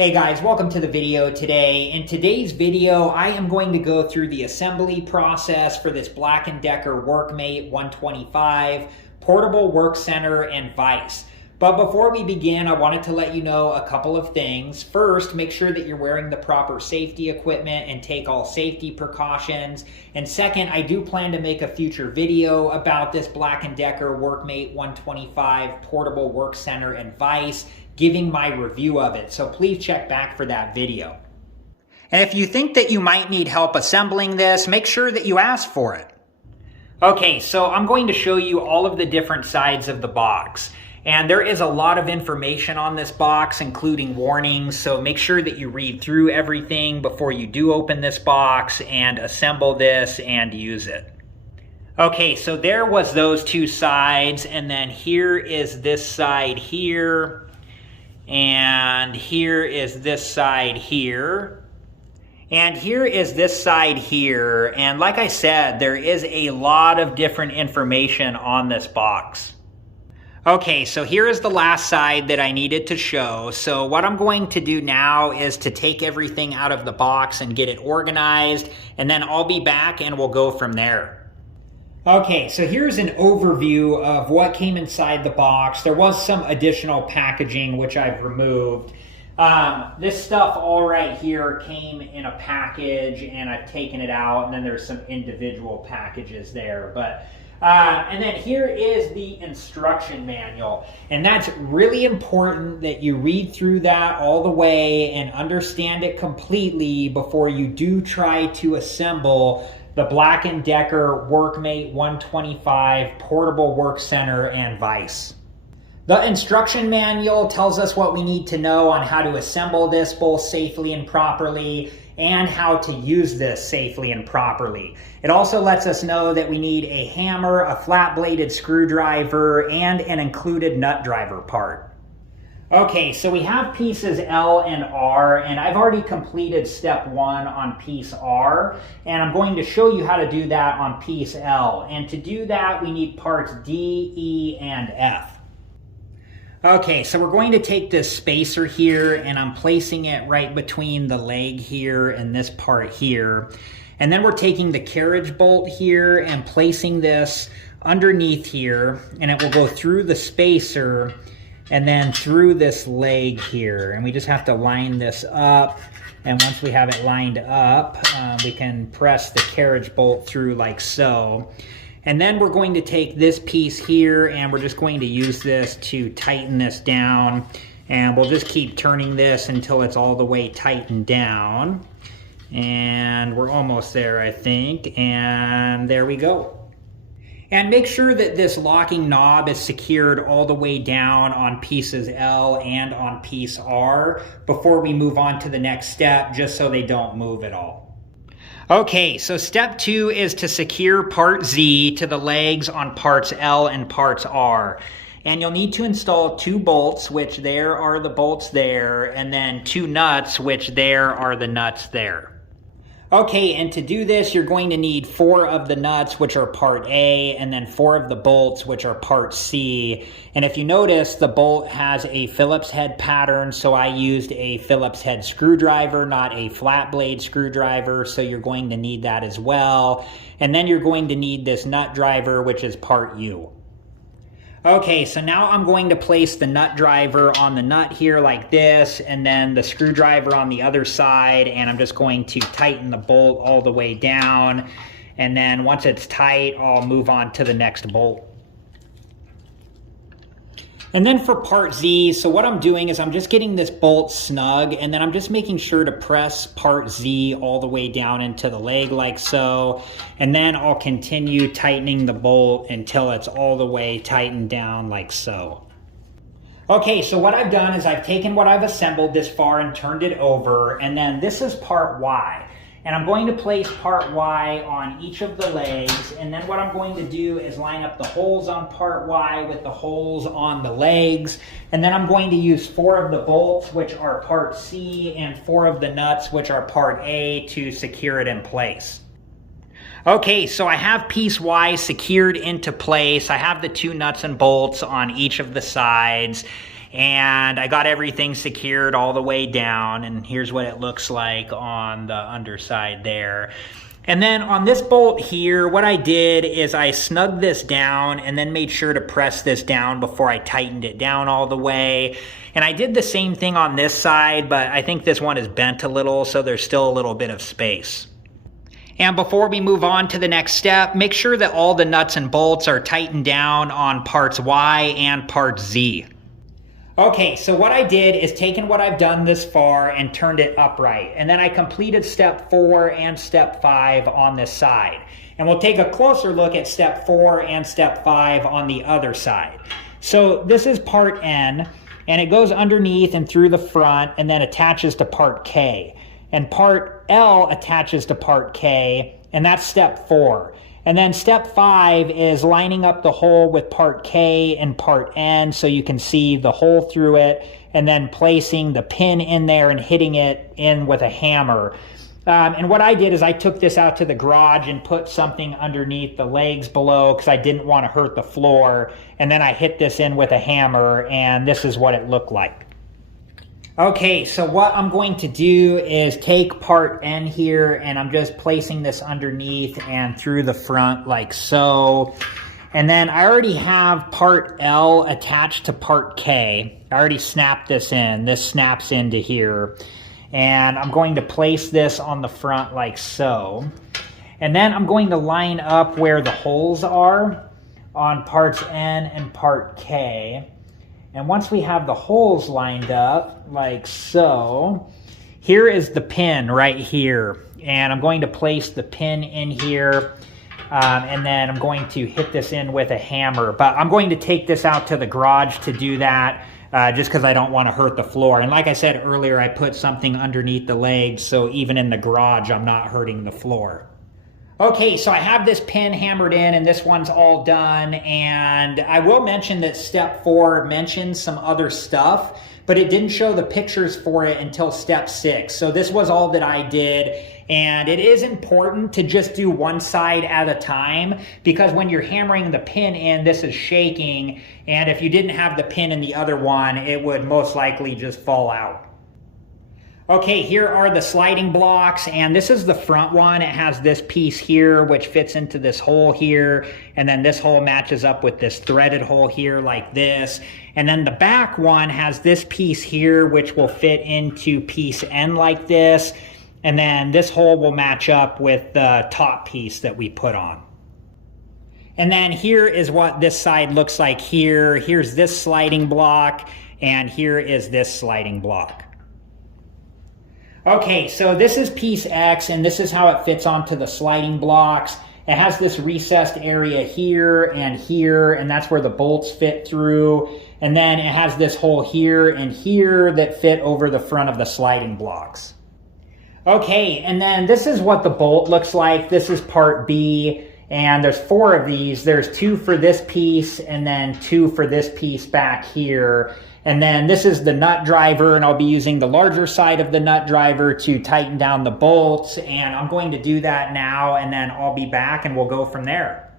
Hey guys, welcome to the video today. In today's video, I am going to go through the assembly process for this Black & Decker Workmate 125 portable work center and vise. But before we begin, I wanted to let you know a couple of things. First, make sure that you're wearing the proper safety equipment and take all safety precautions. And second, I do plan to make a future video about this Black & Decker Workmate 125 portable work center and vise, giving my review of it. So please check back for that video. And if you think that you might need help assembling this, make sure that you ask for it. Okay, so I'm going to show you all of the different sides of the box. And there is a lot of information on this box, including warnings, so make sure that you read through everything before you do open this box and assemble this and use it. Okay, so there was those two sides, and then here is this side here, and here is this side here, and here is this side here. And like I said, there is a lot of different information on this box. Okay, so here is the last side that I needed to show. So what I'm going to do now is to take everything out of the box and get it organized, and then I'll be back and we'll go from there. Okay, so here's an overview of what came inside the box. There was some additional packaging which I've removed. This stuff all right here came in a package and I've taken it out, and then there's some individual packages there. And then here is the instruction manual, and that's really important that you read through that all the way and understand it completely before you do try to assemble the Black & Decker Workmate 125 portable work center and vise. The instruction manual tells us what we need to know on how to assemble this both safely and properly, and how to use this safely and properly. It also lets us know that we need a hammer, a flat-bladed screwdriver, and an included nut driver part. Okay, so we have pieces L and R, and I've already completed step 1 on piece R, and I'm going to show you how to do that on piece L. And to do that, we need parts D, E, and F. Okay, so we're going to take this spacer here, and I'm placing it right between the leg here and this part here. And then we're taking the carriage bolt here and placing this underneath here, and it will go through the spacer and then through this leg here. And we just have to line this up, and once we have it lined up, we can press the carriage bolt through like so. And then we're going to take this piece here, and we're just going to use this to tighten this down. And we'll just keep turning this until it's all the way tightened down. And we're almost there, I think. And there we go. And make sure that this locking knob is secured all the way down on pieces L and on piece R before we move on to the next step, just so they don't move at all. Okay, so step 2 is to secure part Z to the legs on parts L and parts R. And you'll need to install 2 bolts, which there are the bolts there, and then 2 nuts, which there are the nuts there. Okay, and to do this, you're going to need 4 of the nuts, which are part A, and then 4 of the bolts, which are part C. And if you notice, the bolt has a Phillips head pattern, so I used a Phillips head screwdriver, not a flat blade screwdriver, so you're going to need that as well. And then you're going to need this nut driver, which is part U. Okay, so now I'm going to place the nut driver on the nut here like this, and then the screwdriver on the other side, and I'm just going to tighten the bolt all the way down. And then once it's tight, I'll move on to the next bolt. And then for part Z, so what I'm doing is I'm just getting this bolt snug, and then I'm just making sure to press part Z all the way down into the leg like so. And then I'll continue tightening the bolt until it's all the way tightened down like so. Okay, so what I've done is I've taken what I've assembled this far and turned it over, and then this is part Y. And I'm going to place part Y on each of the legs, and then what I'm going to do is line up the holes on part Y with the holes on the legs, and then I'm going to use 4 of the bolts, which are part C, and 4 of the nuts, which are part A, to secure it in place. Okay, so I have piece Y secured into place. I have the 2 nuts and bolts on each of the sides. and I got everything secured all the way down, and here's what it looks like on the underside there. And then on this bolt here, what I did is I snugged this down and then made sure to press this down before I tightened it down all the way. And I did the same thing on this side, but I think this one is bent a little, so there's still a little bit of space. And before we move on to the next step, make sure that all the nuts and bolts are tightened down on parts Y and parts Z. Okay, so what I did is taken what I've done this far and turned it upright. And then I completed step 4 and step 5 on this side. And we'll take a closer look at step 4 and step 5 on the other side. So this is part N, and it goes underneath and through the front and then attaches to part K. And part L attaches to part K, and that's step 4. And then step 5 is lining up the hole with part K and part N so you can see the hole through it, and then placing the pin in there and hitting it in with a hammer. And what I did is I took this out to the garage and put something underneath the legs below because I didn't want to hurt the floor. And then I hit this in with a hammer, and this is what it looked like. Okay, so what I'm going to do is take part N here, and I'm just placing this underneath and through the front like so. And then I already have part L attached to part K. I already snapped this in. This snaps into here. And I'm going to place this on the front like so. And then I'm going to line up where the holes are on parts N and part K. And once we have the holes lined up, like so, here is the pin right here. And I'm going to place the pin in here, and then I'm going to hit this in with a hammer. But I'm going to take this out to the garage to do that, just because I don't want to hurt the floor. And like I said earlier, I put something underneath the legs, so even in the garage, I'm not hurting the floor. Okay, so I have this pin hammered in, and this one's all done. And I will mention that step 4 mentions some other stuff, but it didn't show the pictures for it until step 6. So this was all that I did. And it is important to just do one side at a time, because when you're hammering the pin in, this is shaking. And if you didn't have the pin in the other one, it would most likely just fall out. Okay, here are the sliding blocks, and this is the front one. It has this piece here, which fits into this hole here, and then this hole matches up with this threaded hole here like this. And then the back one has this piece here, which will fit into piece N like this, and then this hole will match up with the top piece that we put on. And then here is what this side looks like here. Here's this sliding block, and here is this sliding block. Okay, so this is piece X, and this is how it fits onto the sliding blocks. It has this recessed area here, and that's where the bolts fit through. And then it has this hole here and here that fit over the front of the sliding blocks. Okay, and then this is what the bolt looks like. This is part B, and there's 4 of these. There's 2 for this piece, and then 2 for this piece back here. And then this is the nut driver, and I'll be using the larger side of the nut driver to tighten down the bolts, and I'm going to do that now, and then I'll be back and we'll go from there.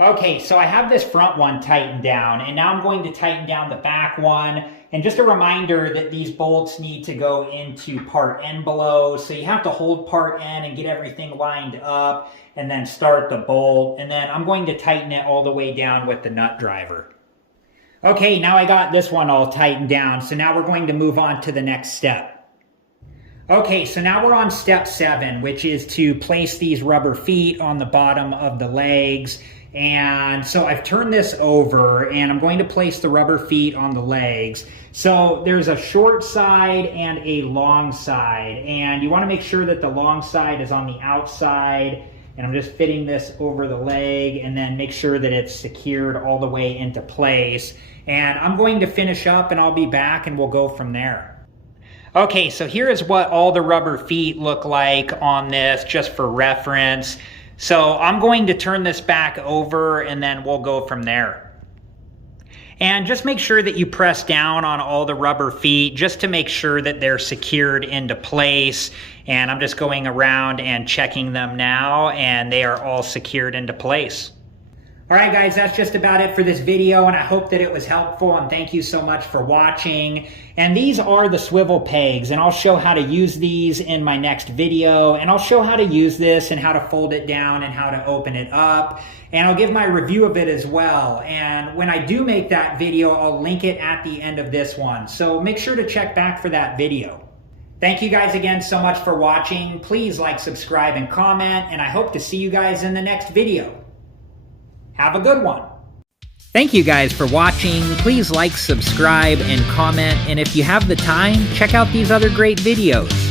Okay, so I have this front one tightened down, and now I'm going to tighten down the back one. And just a reminder that these bolts need to go into part N below, so you have to hold part N and get everything lined up, and then start the bolt, and then I'm going to tighten it all the way down with the nut driver. Okay, now I got this one all tightened down, so now we're going to move on to the next step. Okay, so now we're on step 7, which is to place these rubber feet on the bottom of the legs. And so I've turned this over, and I'm going to place the rubber feet on the legs. So there's a short side and a long side, and you want to make sure that the long side is on the outside. And I'm just fitting this over the leg, and then make sure that it's secured all the way into place. And I'm going to finish up, and I'll be back, and we'll go from there. Okay, so here is what all the rubber feet look like on this, just for reference. So I'm going to turn this back over, and then we'll go from there. And just make sure that you press down on all the rubber feet just to make sure that they're secured into place. And I'm just going around and checking them now, and they are all secured into place. All right, guys, that's just about it for this video, and I hope that it was helpful, and thank you so much for watching. And these are the swivel pegs, and I'll show how to use these in my next video, and I'll show how to use this and how to fold it down and how to open it up, and I'll give my review of it as well. And when I do make that video, I'll link it at the end of this one, so make sure to check back for that video. Thank you guys again so much for watching. Please like, subscribe, and comment, and I hope to see you guys in the next video. Have a good one. Thank you guys for watching. Please like, subscribe, and comment. And if you have the time, check out these other great videos.